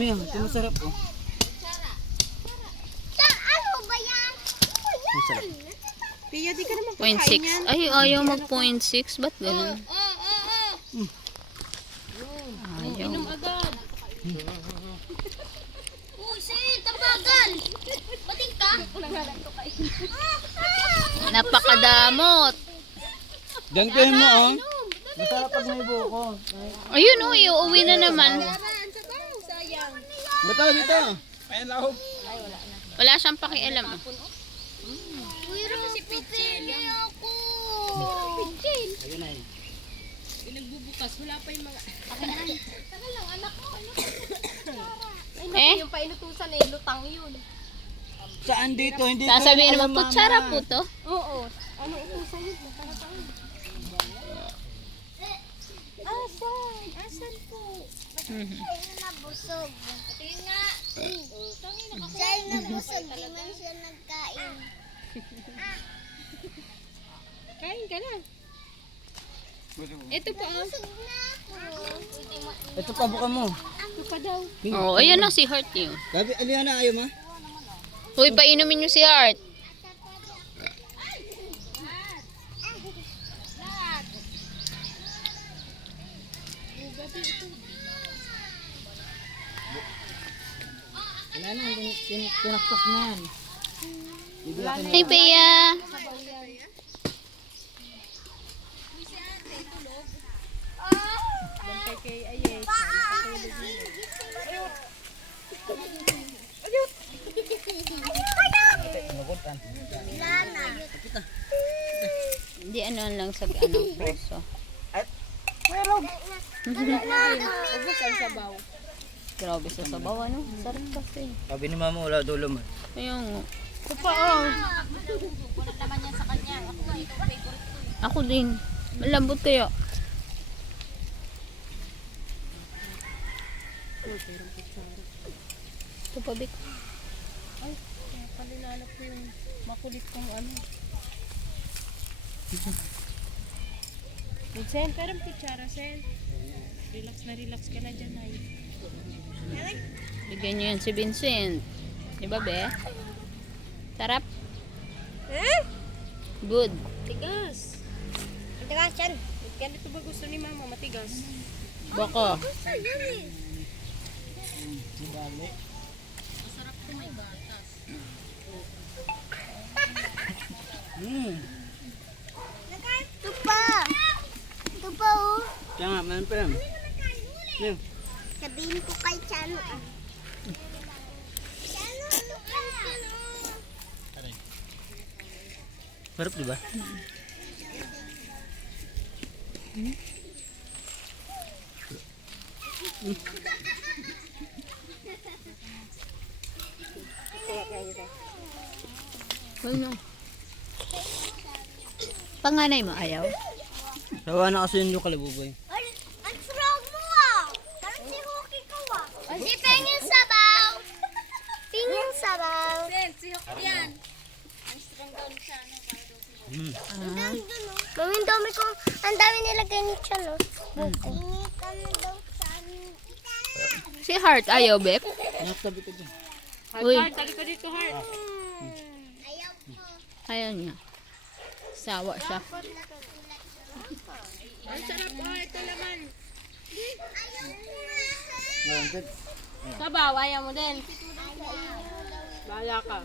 Mia, ito masarap oh. Ano ba yan? Masarap. Pia, di ka naman 0.6. Ay, ayaw mag 0.6. Ba't ganun? Ayaw. Inom agad. Uy, Sin, tabagal! Bating ka? Napakadamot. Danggahin mo oh. Masarap pag may buko. Ayun oh, iuwi na naman. Sayang. Dito, dito. Ayan lahog. Wala siyang pakialam. Uy, Ro, pupili ako. Ayun na eh. Nagbubukas, wala pa yung mga... Tagal lang, anak mo. Eh? Yung painutusan eh, lutang yun. Saan dito? Hindi ko Sasabihin alam, mo, kutsara Mama. po to. Oo. Ano utusan yun? Nakalapang. Asan? Asan po? Dahil nabusog. Tingin nga. Dahil nabusog, di man siya nagkain. Kain ka na. Ito pa oh. Busog na ako. Ito pa, buka mo. Ito pa daw. Oh, ayan na si Heart yun. Gabi, Aliana, ayaw mo? Uy, painumin nyo si Heart. Wala na, tinaksak na yan. Hey, Pia. Bantay kay Ayes. Hindi ano lang sa puso. Ubus ang sabaw. Grabe sa sabaw, ano? Sarap kasi. Sabi ni Mama, wala dulo man. Ayun. Ito pa oh. Ako din. Malambot kayo. Ito pa, Bik. Palinalap ko yung makulit kong ano. Sen, pero kutsara, Sen. Relax na relax ka na dyan, ay. Bigyan nyo yan si Vincent. Diba, Be? Sarap? Good. Tigas. Tigas yan. Ganito ba gusto ni Mama? Matigas. Baka. Ito pa. Ito pa oh. Kaya nga, man pa yan. Yan. Sabihin ko kay Chano. Chano, ano ka? Sarap diba? Ano? Panganay mo, ayaw? Sawa na kasi yun yung kalabuboy. Ang strong mo ah. Parang si Hoki ko ah. Di pengin sabaw. Pingin sabaw. Si Hok yan. Mami, ang dami nilagay ni Chano. Hingi ka na daw sa amin. Si Heart, ayaw, Bek? Nakasabi ko dyan. Uy. Heart, tali ko dito, Heart. Ayaw mo. Ayaw niya. Sawa siya. Ang sarap, oh. Ito laman. Ayaw mo. Ngayon, Sabaw, ayaw mo din. Bahala ka.